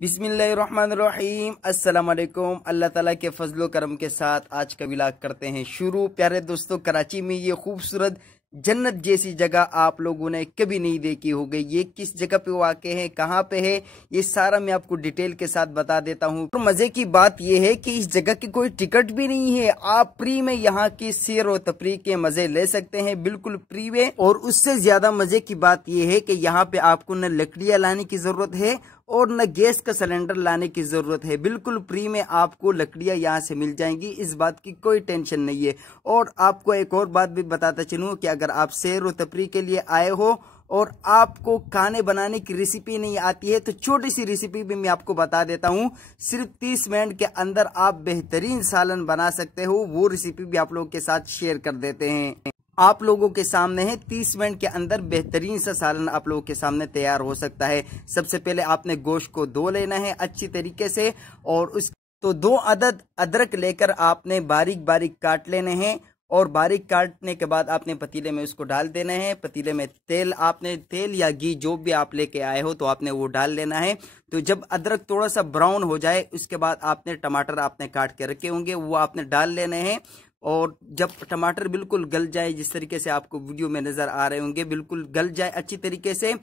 बिस्मिल्लाहिर्रहमानिर्रहीम अस्सलाम वालेकुम। अल्लाह ताला के फजलो करम के साथ आज का व्लॉग करते हैं शुरू। प्यारे दोस्तों, कराची में ये खूबसूरत जन्नत जैसी जगह आप लोगों ने कभी नहीं देखी होगी। ये किस जगह पे वाक़ है, कहाँ पे है, ये सारा मैं आपको डिटेल के साथ बता देता हूँ। और मजे की बात ये है कि इस जगह की कोई टिकट भी नहीं है। आप फ्री में यहाँ की सैर और तफरीह के मजे ले सकते हैं, बिल्कुल फ्री में। और उससे ज्यादा मजे की बात यह है कि यहाँ पे आपको न लकड़ियाँ लाने की जरूरत है और न गैस का सिलेंडर लाने की जरूरत है। बिल्कुल फ्री में आपको लकड़ियां यहाँ से मिल जाएंगी, इस बात की कोई टेंशन नहीं है। और आपको एक और बात भी बताता चलूं कि अगर आप सैर और तफरीह के लिए आए हो और आपको खाने बनाने की रेसिपी नहीं आती है तो छोटी सी रेसिपी भी मैं आपको बता देता हूं। सिर्फ 30 मिनट के अंदर आप बेहतरीन सालन बना सकते हो। वो रेसिपी भी आप लोगों के साथ शेयर कर देते हैं। आप लोगों के सामने है 30 मिनट के अंदर बेहतरीन सा सालन आप लोगों के सामने तैयार हो सकता है। सबसे पहले आपने गोश्त को धो लेना है अच्छी तरीके से और उस तो 2 अदद अदरक लेकर आपने बारीक बारीक काट लेने हैं और बारीक काटने के बाद आपने पतीले में उसको डाल देना है। पतीले में तेल या घी जो भी आप लेके आए हो तो आपने वो डाल लेना है। तो जब अदरक थोड़ा सा ब्राउन हो जाए उसके बाद आपने टमाटर आपने काट के रखे होंगे वो आपने डाल लेने हैं। और जब टमाटर बिल्कुल गल जाए, जिस तरीके से आपको वीडियो में नजर आ रहे होंगे, बिल्कुल गल जाए अच्छी तरीके से,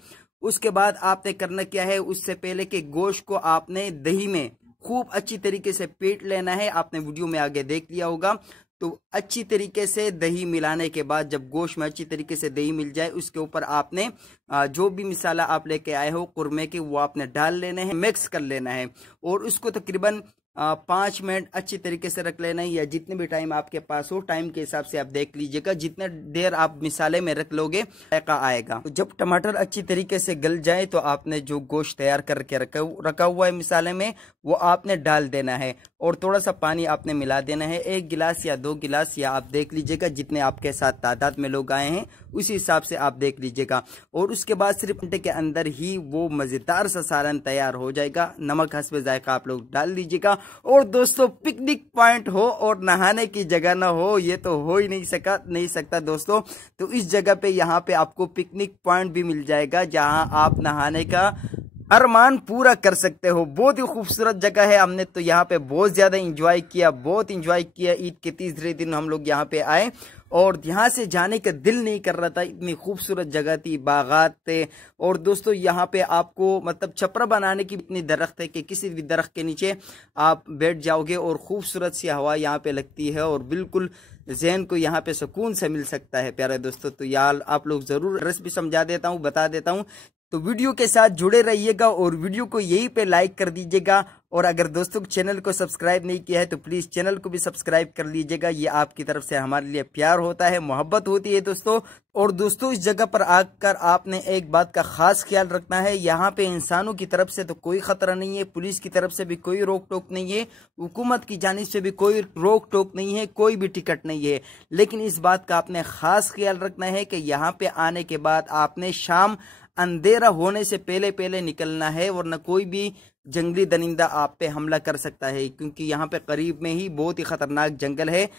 उसके बाद आपने करना क्या है, उससे पहले कि गोश्त को आपने दही में खूब अच्छी तरीके से पीट लेना है। आपने वीडियो में आगे देख लिया होगा। तो अच्छी तरीके से दही मिलाने के बाद जब गोश्त में अच्छी तरीके से दही मिल जाए उसके ऊपर आपने जो भी मिसाला आप लेके आए हो कुरमे के वो आपने डाल लेने हैं, मिक्स कर लेना है और उसको तकरीबन 5 मिनट अच्छी तरीके से रख लेना है या जितने भी टाइम आपके पास हो टाइम के हिसाब से आप देख लीजिएगा। जितने देर आप मिसाले में रख लोगे जायका आएगा। तो जब टमाटर अच्छी तरीके से गल जाए तो आपने जो गोश्त तैयार करके रखा हुआ है मिसाले में वो आपने डाल देना है और थोड़ा सा पानी आपने मिला देना है। 1 गिलास या 2 गिलास या आप देख लीजिएगा जितने आपके साथ तादाद में लोग आए हैं उसी हिसाब से आप देख लीजिएगा। और उसके बाद सिर्फ घंटे के अंदर ही वो मजेदार सा सालन तैयार हो जाएगा। नमक हस्बे जायका आप लोग डाल दीजिएगा। और दोस्तों, पिकनिक पॉइंट हो और नहाने की जगह ना हो ये तो हो ही नहीं सकता दोस्तों। तो इस जगह पे यहाँ पे आपको पिकनिक पॉइंट भी मिल जाएगा जहाँ आप नहाने का अरमान पूरा कर सकते हो। बहुत ही खूबसूरत जगह है। हमने तो यहाँ पे बहुत ज्यादा इंजॉय किया, बहुत इंजॉय किया। ईद के तीसरे दिन हम लोग यहाँ पे आए और यहाँ से जाने का दिल नहीं कर रहा था, इतनी खूबसूरत जगह थी, बागात थे। और दोस्तों यहाँ पे आपको मतलब छपरा बनाने की इतनी दरख्त है कि किसी भी दरख्त के नीचे आप बैठ जाओगे और खूबसूरत सी हवा यहाँ पे लगती है और बिल्कुल जहन को यहाँ पे सुकून से मिल सकता है। प्यारे दोस्तों, तो यार आप लोग जरूर एड्रेस भी समझा देता हूँ, बता देता हूँ। तो वीडियो के साथ जुड़े रहिएगा और वीडियो को यहीं पे लाइक कर दीजिएगा। और अगर दोस्तों चैनल को सब्सक्राइब नहीं किया है तो प्लीज चैनल को भी सब्सक्राइब कर लीजिएगा। ये आपकी तरफ से हमारे लिए प्यार होता है, मोहब्बत होती है दोस्तों। और दोस्तों, इस जगह पर आकर आपने एक बात का खास ख्याल रखना है, यहाँ पे इंसानों की तरफ से तो कोई खतरा नहीं है, पुलिस की तरफ से भी कोई रोक टोक नहीं है, हुकूमत की जानिब से भी कोई रोक टोक नहीं है, कोई भी टिकट नहीं है। लेकिन इस बात का आपने खास ख्याल रखना है कि यहाँ पे आने के बाद आपने शाम अंधेरा होने से पहले पहले निकलना है, वरना कोई भी जंगली दरिंदा आप पे हमला कर सकता है। क्योंकि यहाँ पे करीब में ही बहुत ही खतरनाक जंगल है।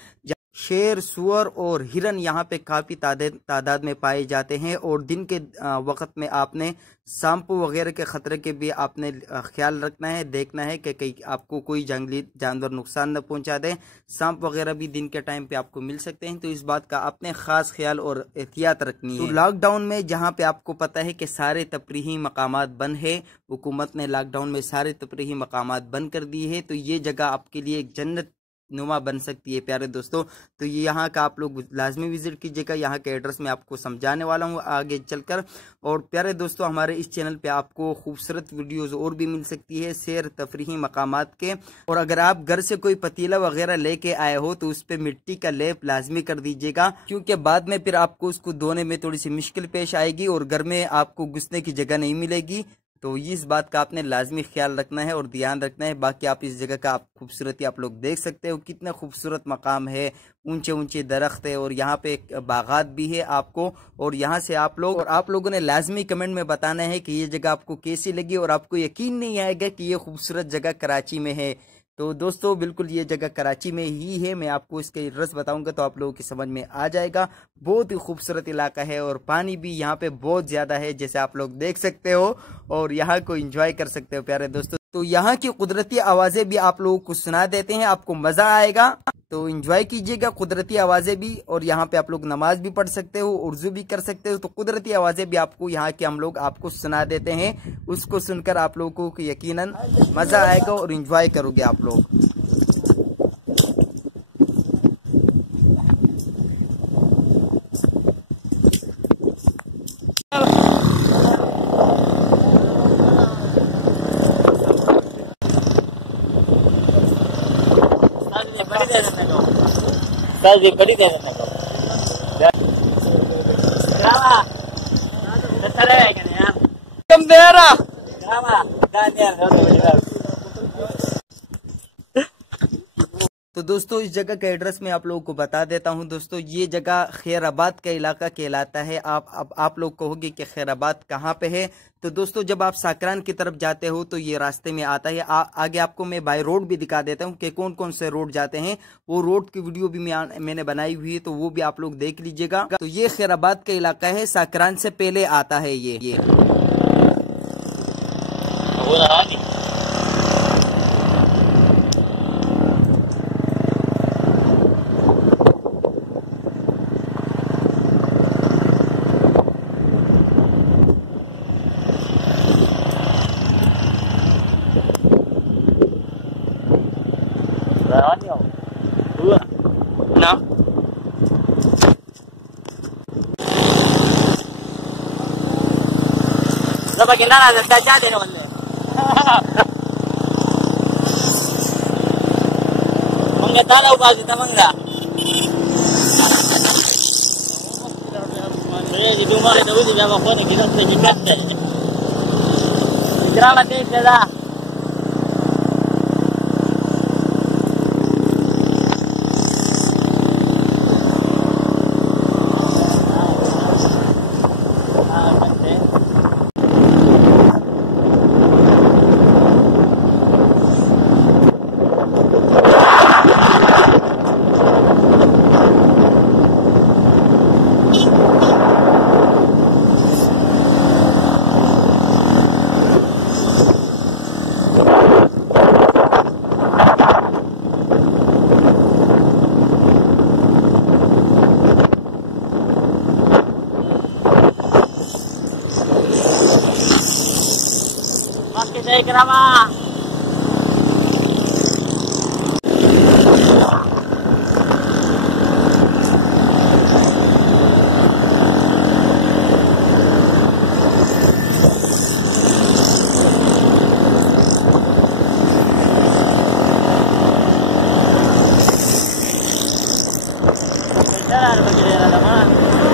शेर, सुअर और हिरन यहाँ पे काफी तादाद में पाए जाते हैं। और दिन के वक्त में आपने सांप वगैरह के खतरे के भी आपने ख्याल रखना है, देखना है कि कहीं आपको कोई जंगली जानवर नुकसान न पहुंचा दे। सांप वगैरह भी दिन के टाइम पे आपको मिल सकते हैं, तो इस बात का आपने खास ख्याल और एहतियात रखनी है। तो लॉकडाउन में जहाँ पे आपको पता है कि सारे तफरीही मकामात बंद है, हुकूमत ने लॉकडाउन में सारे तफरीही मकामात बंद कर दिए है, तो ये जगह आपके लिए एक जन्नत नुमा बन सकती है प्यारे दोस्तों। तो ये यहाँ का आप लोग लाजमी विजिट कीजिएगा। यहाँ के एड्रेस में आपको समझाने वाला हूँ आगे चलकर। और प्यारे दोस्तों, हमारे इस चैनल पे आपको खूबसूरत वीडियोस और भी मिल सकती है सैर तफरीही मकामात के। और अगर आप घर से कोई पतीला वगैरह लेके आए हो तो उस पर मिट्टी का लेप लाजमी कर दीजिएगा, क्योंकि बाद में फिर आपको उसको धोने में थोड़ी सी मुश्किल पेश आएगी और घर में आपको घुसने की जगह नहीं मिलेगी। तो इस बात का आपने लाजमी ख्याल रखना है और ध्यान रखना है। बाकी आप इस जगह का आप खूबसूरती आप लोग देख सकते हो, कितना खूबसूरत मकाम है, ऊंचे ऊंचे दरख्त है और यहाँ पे बागात भी है आपको। और यहाँ से आप लोगों ने लाजमी कमेंट में बताना है कि ये जगह आपको कैसी लगी और आपको यकीन नहीं आएगा कि ये खूबसूरत जगह कराची में है। तो दोस्तों बिल्कुल ये जगह कराची में ही है। मैं आपको इसके एड्रेस बताऊंगा तो आप लोगों की समझ में आ जाएगा। बहुत ही खूबसूरत इलाका है और पानी भी यहाँ पे बहुत ज्यादा है, जैसे आप लोग देख सकते हो और यहाँ को एंजॉय कर सकते हो प्यारे दोस्तों। तो यहाँ की कुदरती आवाजें भी आप लोगों को सुना देते हैं, आपको मजा आएगा। तो एंजॉय कीजिएगा कुदरती आवाजें भी, और यहाँ पे आप लोग नमाज भी पढ़ सकते हो, उर्दू भी कर सकते हो। तो कुदरती आवाजें भी आपको यहाँ के हम लोग आपको सुना देते हैं, उसको सुनकर आप लोगों को यकीनन मजा आएगा और एंजॉय करोगे आप लोग। बड़ी दे तो दोस्तों इस जगह का एड्रेस मैं आप लोगों को बता देता हूं। दोस्तों ये जगह खैराबाद का इलाका कहलाता है। आप लोग कहोगे कि खैराबाद कहाँ पे है। तो दोस्तों जब आप साकरान की तरफ जाते हो तो ये रास्ते में आता है। आगे आपको मैं बाय रोड भी दिखा देता हूँ कि कौन कौन से रोड जाते हैं। वो रोड की वीडियो भी मैंने बनाई हुई है, तो वो भी आप लोग देख लीजिएगा। तो ये खैराबाद का इलाका है, साकरान से पहले आता है ये। No. Lo pakai nana dah jadi ni benda. Mangga tahu apa kita mangga. Jadi cuma itu je jawab phone kita sejikat deh. Kira mati dah. Saya kerama. Jalan begini, teman-teman.